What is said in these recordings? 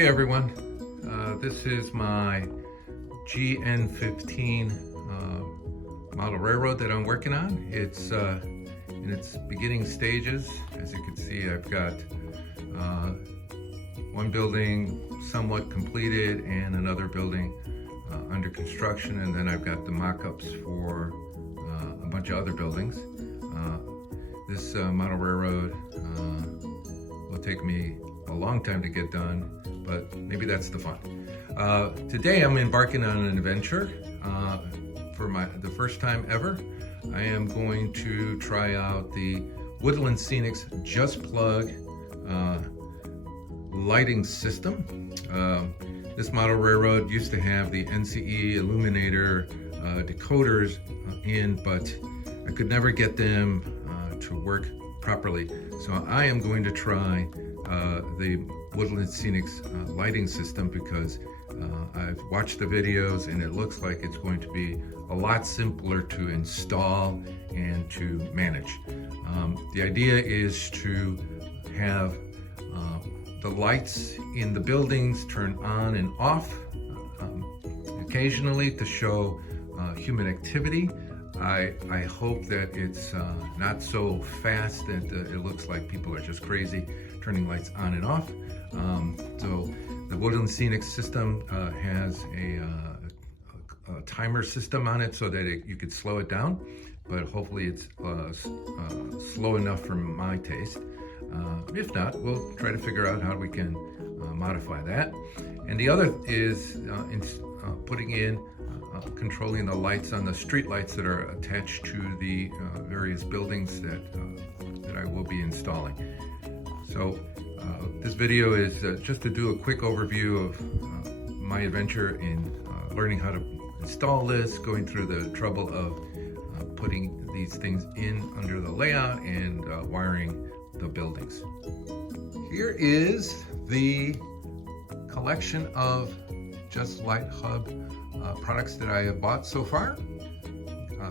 Hey everyone, this is my GN15 model railroad that I'm working on. It's in its beginning stages. As you can see, I've got one building somewhat completed and another building under construction, and then I've got the mock-ups for a bunch of other buildings. This model railroad will take me a long time to get done, but maybe that's the fun. Today I'm embarking on an adventure for the first time ever. I am going to try out the Woodland Scenics Just Plug lighting system. This model railroad used to have the NCE illuminator decoders in, but I could never get them to work properly. So I am going to try the Woodland Scenics lighting system because I've watched the videos and it looks like it's going to be a lot simpler to install and to manage. The idea is to have the lights in the buildings turn on and off occasionally to show human activity. I hope that it's not so fast that it looks like people are just crazy turning lights on and off. So the Woodland Scenics system has a timer system on it so that you could slow it down, but hopefully it's slow enough for my taste. If not, we'll try to figure out how we can modify that. And the other is putting in controlling the lights on the street lights that are attached to the various buildings that I will be installing. So this video is just to do a quick overview of my adventure in learning how to install this, going through the trouble of putting these things in under the layout and wiring the buildings. Here is the collection of Just Light Hub products that I have bought so far.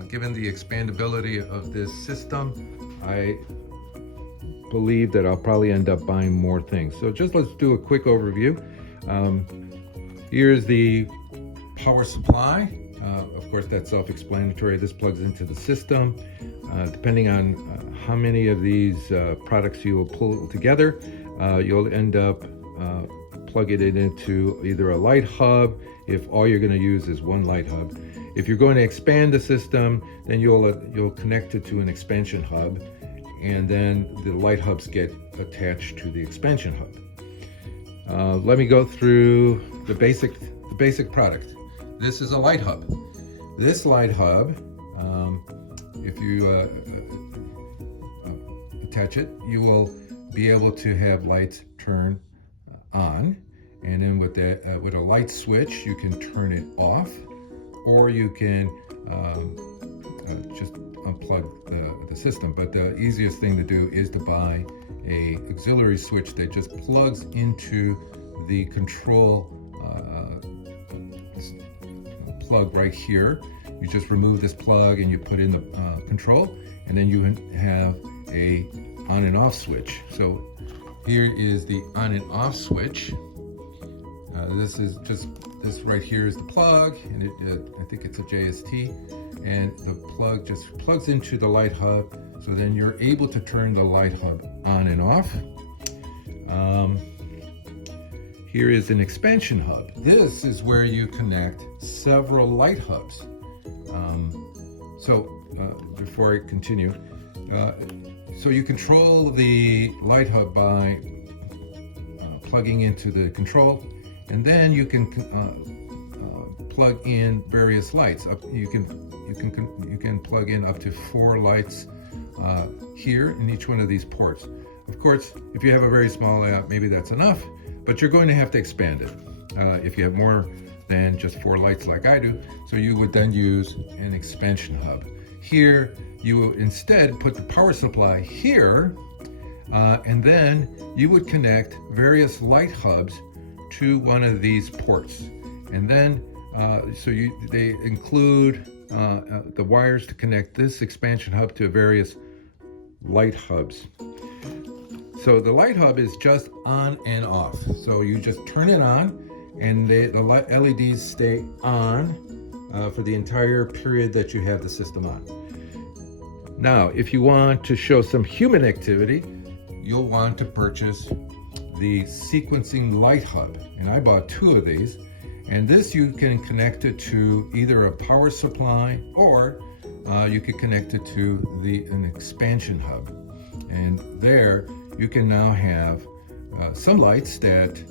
Given the expandability of this system, I believe that I'll probably end up buying more things. So just let's do a quick overview. Here's the power supply. Of course, that's self-explanatory. This plugs into the system. Depending on how many of these products you will pull together, you'll end up plugging it into either a light hub if all you're going to use is one light hub. If you're going to expand the system, then you'll connect it to an expansion hub, and then the light hubs get attached to the expansion hub. Let me go through the basic product. This is a light hub. This light hub, if you attach it, you will be able to have lights turn on, and then with a light switch you can turn it off, or you can just unplug the system. But the easiest thing to do is to buy a auxiliary switch that just plugs into the control plug right here. You just remove this plug and you put in the control, and then you have a on and off switch. So here is the on and off switch. This right here is the plug, and I think it's a JST, and the plug just plugs into the light hub, so then you're able to turn the light hub on and off. Here is an expansion hub. This is where you connect several light hubs. Before I continue, so you control the light hub by plugging into the control, and then you can plug in various lights. You can plug in up to 4 lights here in each one of these ports. Of course, if you have a very small layout, maybe that's enough, but you're going to have to expand it if you have more than just 4 lights like I do. So you would then use an expansion hub. Here, you will instead put the power supply here, and then you would connect various light hubs to one of these ports. And then, they include the wires to connect this expansion hub to various light hubs. So the light hub is just on and off. So you just turn it on, and the LEDs stay on for the entire period that you have the system on. Now, if you want to show some human activity, you'll want to purchase the sequencing light hub. And I bought 2 of these. And this you can connect it to either a power supply, or you could connect it to an expansion hub. And there you can now have some lights that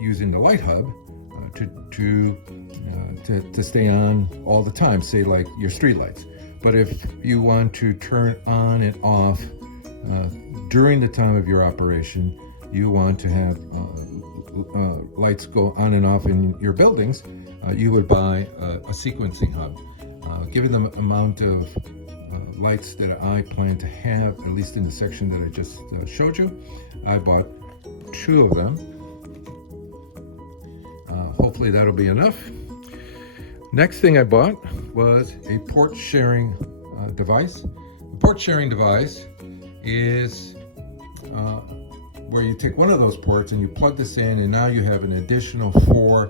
using the light hub to stay on all the time, say like your street lights. But if you want to turn on and off during the time of your operation, you want to have lights go on and off in your buildings, you would buy a sequencing hub. Given the amount of lights that I plan to have, at least in the section that I just showed you, I bought 2 of them. Hopefully that'll be enough. Next thing I bought was a port sharing device. The port sharing device is where you take one of those ports and you plug this in, and now you have an additional 4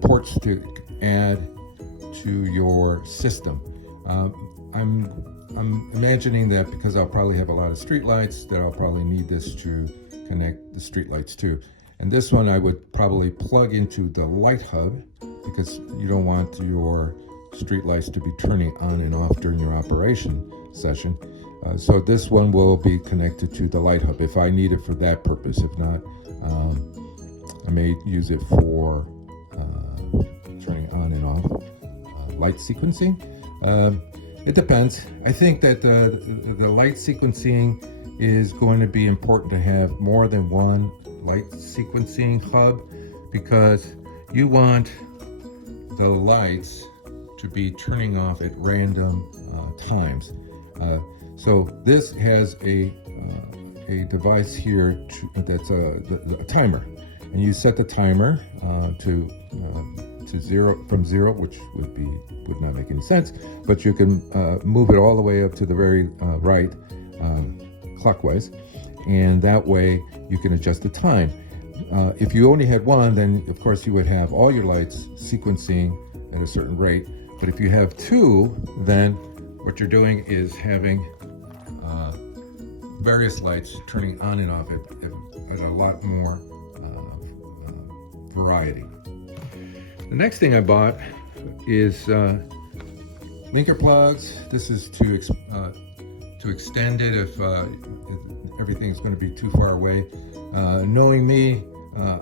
ports to add to your system. I'm imagining that because I'll probably have a lot of street lights, that I'll probably need this to connect the street lights to. And this one I would probably plug into the light hub, because you don't want your street lights to be turning on and off during your operation session. So this one will be connected to the light hub if I need it for that purpose. If not, I may use it for turning on and off light sequencing. It depends. I think that the light sequencing is going to be important to have more than one light sequencing hub, because you want the lights to be turning off at random times. So this has a device here that's a timer, and you set the timer to 0 from 0, which would not make any sense, but you can move it all the way up to the very right clockwise, and that way you can adjust the time. If you only had one, then of course you would have all your lights sequencing at a certain rate. But if you have 2, then what you're doing is having various lights turning on and off at a lot more variety. The next thing I bought is linker plugs. This is to extend it if everything's going to be too far away. Knowing me,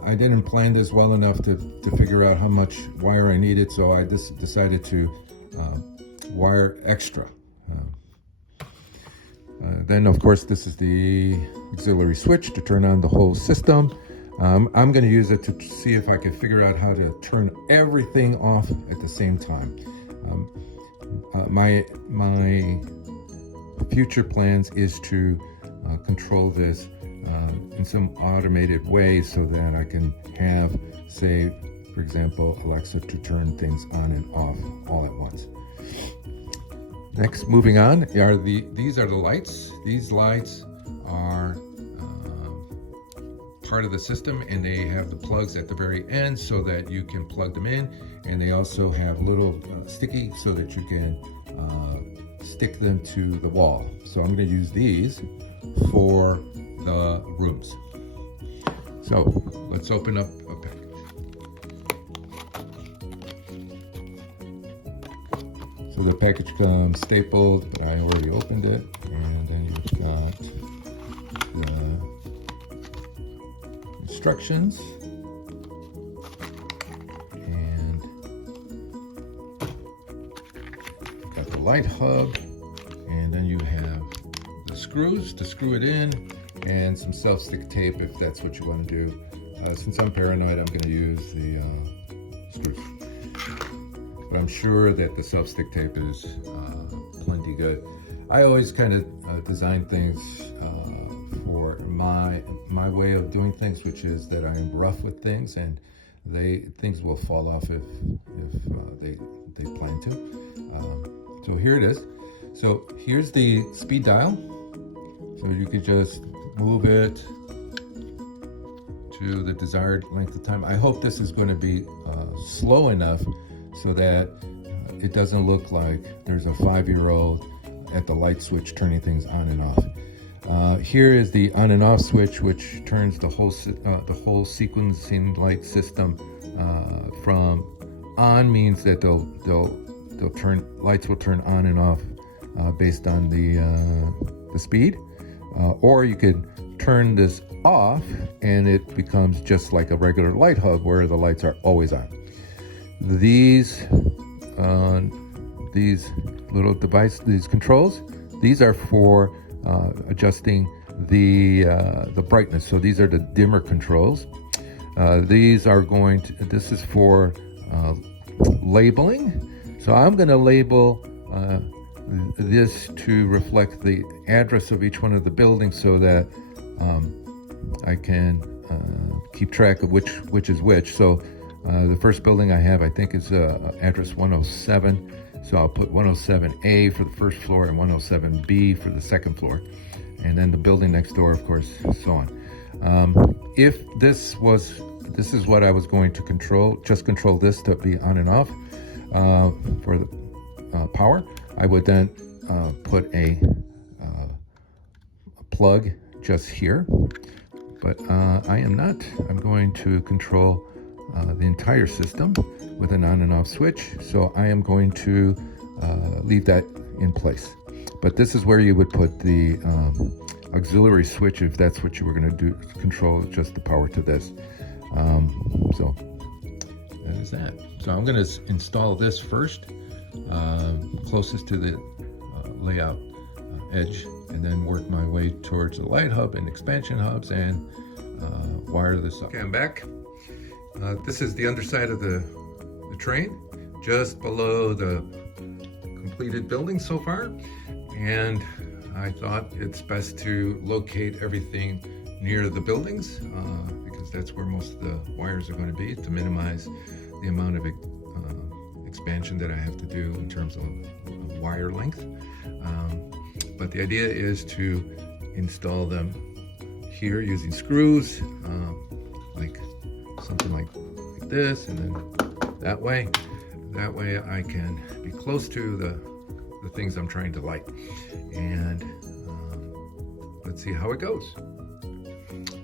I didn't plan this well enough to figure out how much wire I needed, so I just decided to wire extra. Then, of course, this is the auxiliary switch to turn on the whole system. I'm going to use it to see if I can figure out how to turn everything off at the same time. My future plans is to control this in some automated way, so that I can have, say, for example, Alexa to turn things on and off all at once. Next, moving on, these are the lights. These lights are part of the system, and they have the plugs at the very end so that you can plug them in, and they also have little sticky so that you can stick them to the wall. So I'm going to use these for the rooms. So let's open up a package. So the package comes stapled, but I already opened it. And then you've got the instructions. And got the light hub. And then you have the screws to screw it in, and some self-stick tape if that's what you want to do. Since I'm paranoid, I'm going to use the screws. But I'm sure that the self-stick tape is plenty good. I always kind of design things for my way of doing things, which is that I am rough with things, and things will fall off if they plan to. So here it is. So here's the speed dial. So you could just move it to the desired length of time. I hope this is going to be slow enough so that it doesn't look like there's a 5-year-old at the light switch turning things on and off. Here is the on and off switch, which turns the whole sequencing light system from on, means that lights will turn on and off based on the speed, or you could turn this off and it becomes just like a regular light hub where the lights are always on. These little these controls, these are for adjusting the brightness. So these are the dimmer controls. These are this is for labeling. So I'm going to label this to reflect the address of each one of the buildings so that I can keep track of which is which. So the first building I have, I think, is address 107. So I'll put 107A for the first floor and 107B for the second floor. And then the building next door, of course, so on. If this is what I was going to control, just control this to be on and off for the power, I would then put a plug just here. But I am not. I'm going to control the entire system with an on and off switch. So I am going to leave that in place. But this is where you would put the auxiliary switch if that's what you were going to do, control just the power to this. So that is that. So I'm going to install this first, closest to the layout edge, and then work my way towards the light hub and expansion hubs and wire this up. Okay, I'm back. This is the underside of the train, just below the completed building so far. And I thought it's best to locate everything near the buildings because that's where most of the wires are going to be, to minimize the amount of expansion that I have to do in terms of wire length. But the idea is to install them here using screws, like something like this, and then that way. That way I can be close to the things I'm trying to light. And let's see how it goes.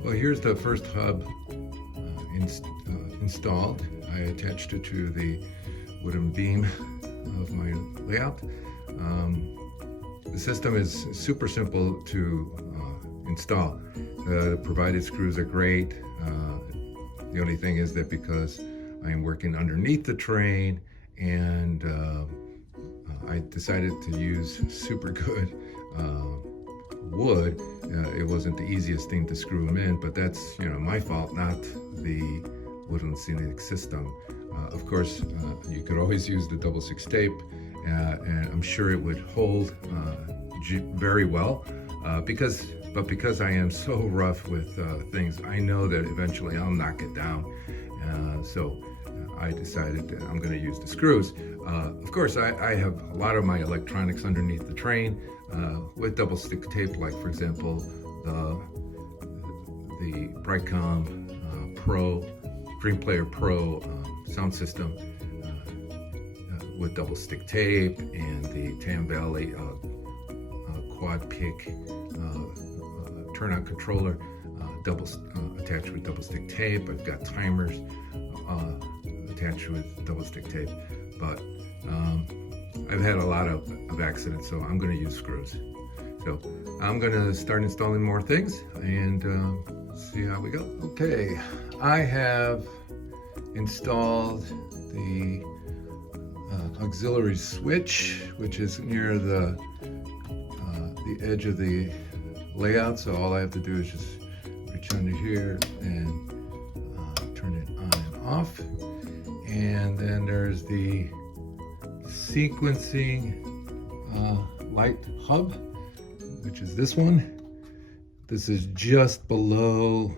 Well, here's the first hub installed. I attached it to the wooden beam of my layout. The system is super simple to install. The provided screws are great. The only thing is that because I am working underneath the train and I decided to use super good wood, it wasn't the easiest thing to screw them in, but that's my fault, not the Woodland Scenics system. Of course, you could always use the 6x6 tape, and I'm sure it would hold very well. Because I am so rough with things, I know that eventually I'll knock it down. So I decided that I'm going to use the screws. Of course, I have a lot of my electronics underneath the train with double stick tape, like for example the Brightcom Pro Dream Player Pro sound system with double stick tape, and the Tam Valley quad pick turn-on controller attached with double stick tape. I've got timers attached with double stick tape, but I've had a lot of accidents, so I'm going to use screws. So I'm going to start installing more things and see how we go. Okay, I have installed the auxiliary switch, which is near the edge of the layout. So all I have to do is just reach under here and turn it on and off. And then there's the sequencing light hub, which is this one. This is just below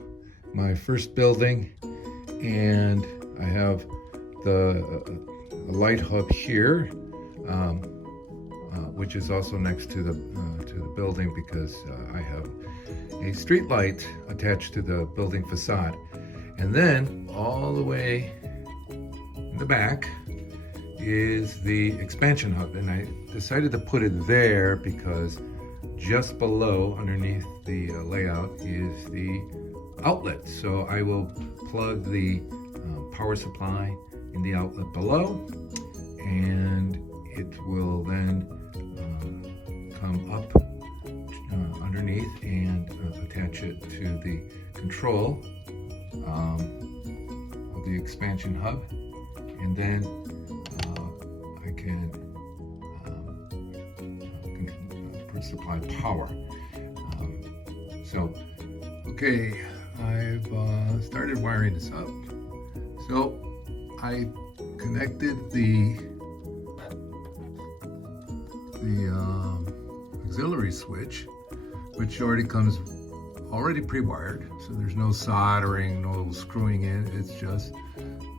my first building, and I have the light hub here which is also next to the building, because I have a street light attached to the building facade. And then all the way in the back is the expansion hub, and I decided to put it there because just below, underneath the layout, is the outlet. So I will plug the power supply in the outlet below, and it will then come up underneath and attach it to the control of the expansion hub, and then I can supply power. Okay, I've started wiring this up. So I connected the auxiliary switch, which already comes pre-wired, so there's no soldering, no screwing in. It's just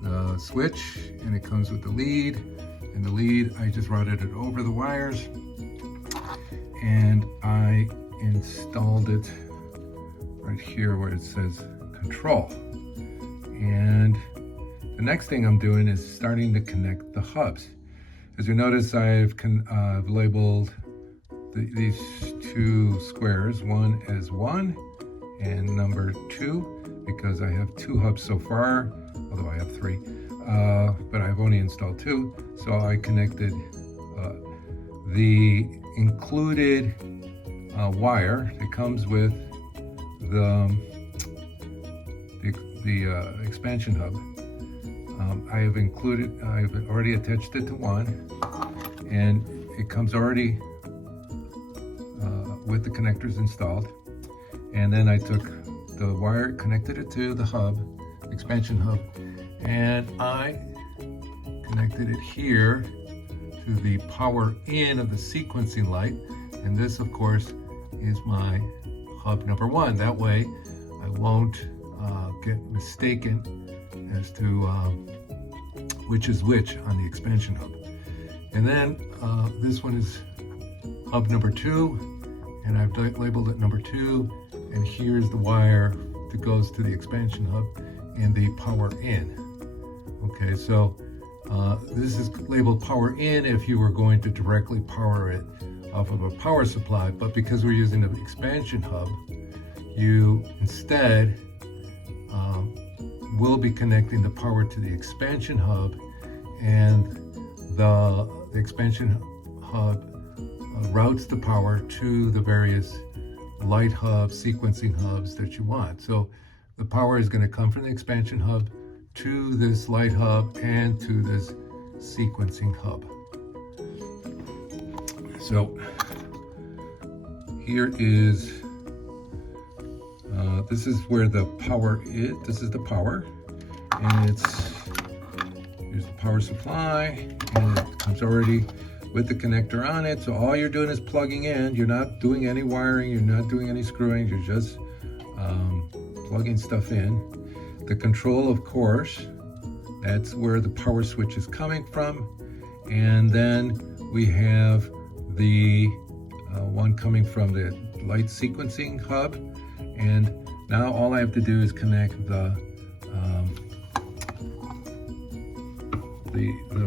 the switch, and it comes with the lead, and the lead I just routed it over the wires, and I installed it right here where it says control. And the next thing I'm doing is starting to connect the hubs. As you notice, I've labeled these two squares, one as 1 and number 2, because I have 2 hubs so far, although I have 3, but I've only installed 2. So I connected the included wire that comes with the expansion hub. I've already attached it to 1, and it comes already with the connectors installed. And then I took the wire, connected it to the hub, expansion hub, and I connected it here to the power in of the sequencing light. And this, of course, is my hub number 1. That way I won't get mistaken as to which is which on the expansion hub. And then this one is hub number 2, and I've labeled it number 2, and here's the wire that goes to the expansion hub and the power in. Okay, so this is labeled power in if you were going to directly power it off of a power supply, but because we're using the expansion hub, you instead will be connecting the power to the expansion hub, and the expansion hub routes the power to the various light hubs, sequencing hubs that you want. So the power is going to come from the expansion hub to this light hub and to this sequencing hub. So here is this is where the power is. This is the power, and here's the power supply, and it comes already with the connector on it. So all you're doing is plugging in. You're not doing any wiring, you're not doing any screwing, you're just plugging stuff in. The control, of course, that's where the power switch is coming from. And then we have the one coming from the light sequencing hub. And now all I have to do is connect the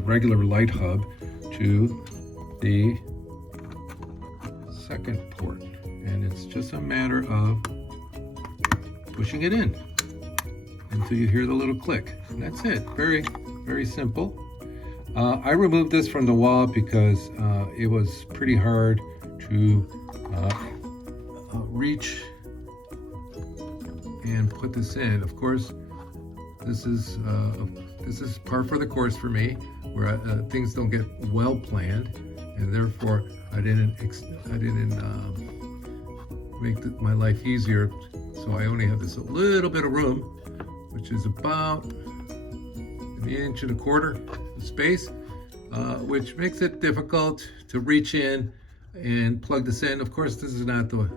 regular light hub to the second port, and it's just a matter of pushing it in until you hear the little click, and that's it. Very, very simple. I removed this from the wall because it was pretty hard to reach and put this in. Of course, this is par for the course for me, where things don't get well planned, and therefore I didn't make my life easier. So I only have this a little bit of room, which is about 1.25 inches of space, which makes it difficult to reach in and plug this in. Of course, this is not the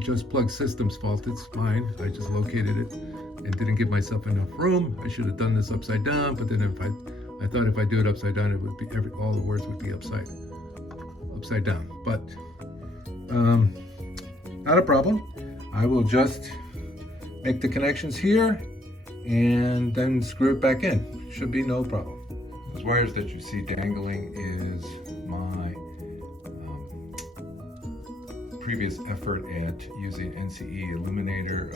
Just Plug Systems fault. It's mine. I just located it and didn't give myself enough room. I should have done this upside down, but then if I I thought if I do it upside down, it would be all the words would be upside down. But not a problem. I will just make the connections here and then screw it back in. Should be no problem. Those wires that you see dangling is my previous effort at using NCE illuminator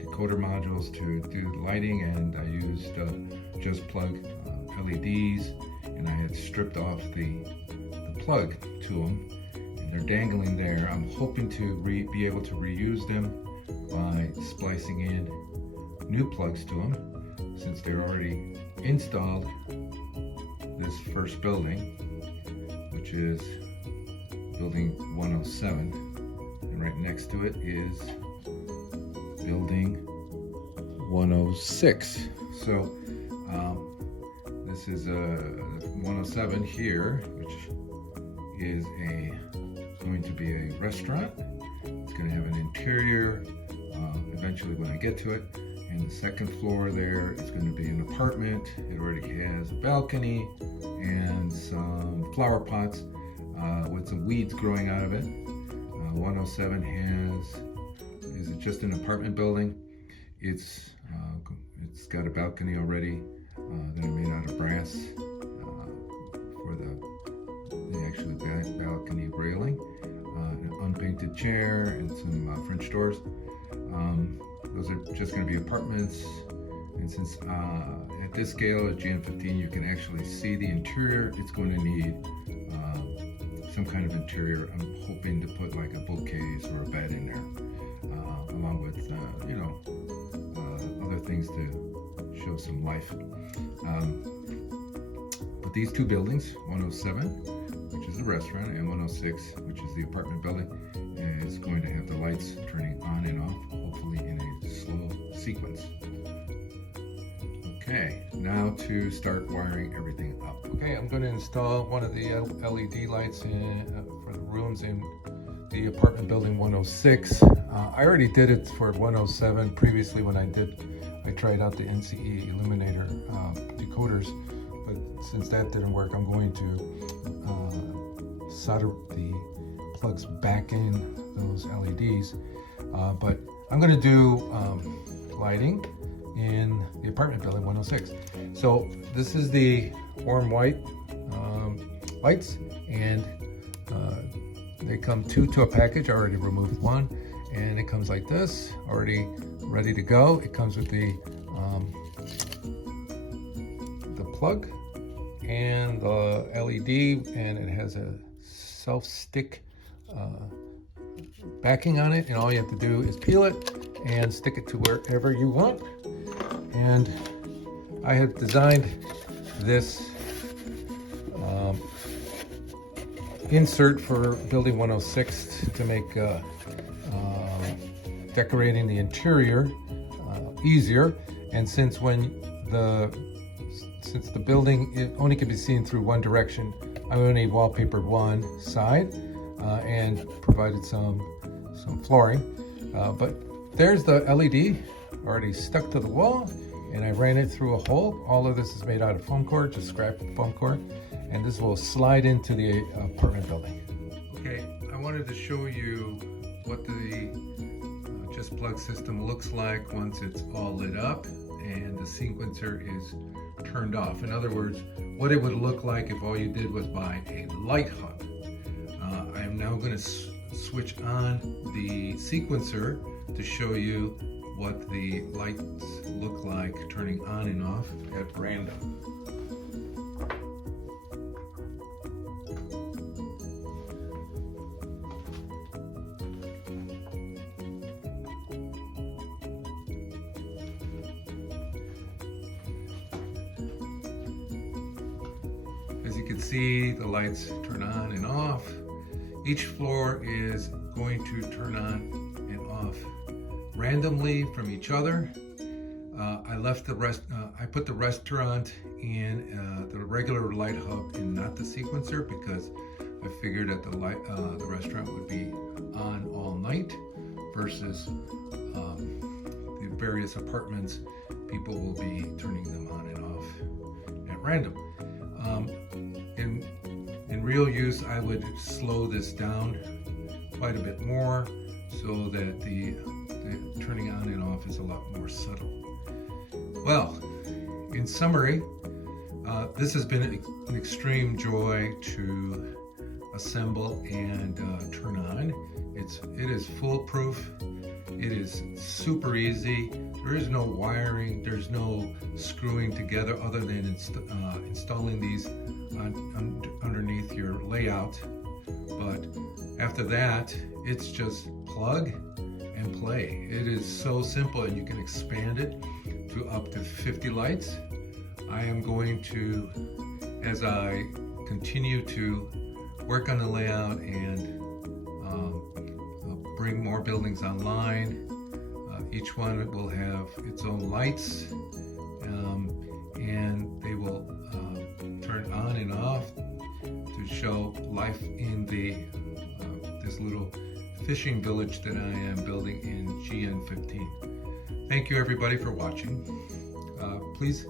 decoder modules to do the lighting, and I used just plug LEDs, and I had stripped off the plug to them, and they're dangling there. I'm hoping to be able to reuse them by splicing in new plugs to them, since they're already installed. This first building, which is building 107, and right next to it is building 106. So this is 107 here, which is going to be a restaurant. It's going to have an interior eventually when I get to it. And the second floor there is going to be an apartment. It already has a balcony and some flower pots with some weeds growing out of it. 107 is just an apartment building. It's got a balcony already that I made out of brass for the actual balcony railing, an unpainted chair, and some French doors. Those are just going to be apartments, and since at this scale, at GN15, you can actually see the interior, it's going to need some kind of interior. I'm hoping to put like a bookcase or a bed in there, along with other things to show some life. But these two buildings, 107, which is the restaurant, and 106, which is the apartment building, is going to have the lights turning on and off, hopefully in a slow sequence. Okay, now to start wiring everything up. Okay, I'm going to install one of the LED lights for the rooms in the apartment building 106. I already did it for 107 previously when I tried out the NCE illuminator decoders, but since that didn't work, I'm going to solder the plugs back in those LEDs. But I'm going to do lighting in the apartment building 106. So this is the warm white lights, and they come two to a package. I already removed one, and it comes like this, already ready to go. It comes with the plug and the LED, and it has a self-stick backing on it, and all you have to do is peel it and stick it to wherever you want. And I have designed this insert for building 106 to make decorating the interior easier. And since the building only can be seen through one direction, I only wallpapered one side and provided some flooring. But there's the LED already stuck to the wall, and I ran it through a hole. All of this is made out of foam core, just scrap foam core, and this will slide into the apartment building. Okay, I wanted to show you what the just plug system looks like once it's all lit up and the sequencer is turned off. In other words, what it would look like if all you did was buy a light hub. I am now going to switch on the sequencer to show you what the lights look like turning on and off at random. As you can see, the lights turn on and off. Each floor is going to turn on and off randomly from each other. I put the restaurant in the regular light hub and not the sequencer, because I figured that the restaurant would be on all night versus the various apartments. People will be turning them on and off at random. In real use, I would slow this down quite a bit more so that the turning on and off is a lot more subtle. Well, in summary, this has been an extreme joy to assemble and turn on. It is foolproof. It is super easy. There is no wiring. There's no screwing together other than installing these underneath your layout. But after that, it's just plug and play. It is so simple, and you can expand it to up to 50 lights. I am going to, as I continue to work on the layout and bring more buildings online, each one will have its own lights, and they will turn on and off to show life in this little fishing village that I am building in GN15. Thank you everybody for watching. Please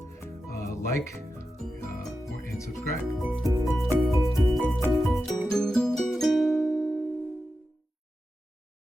like and subscribe.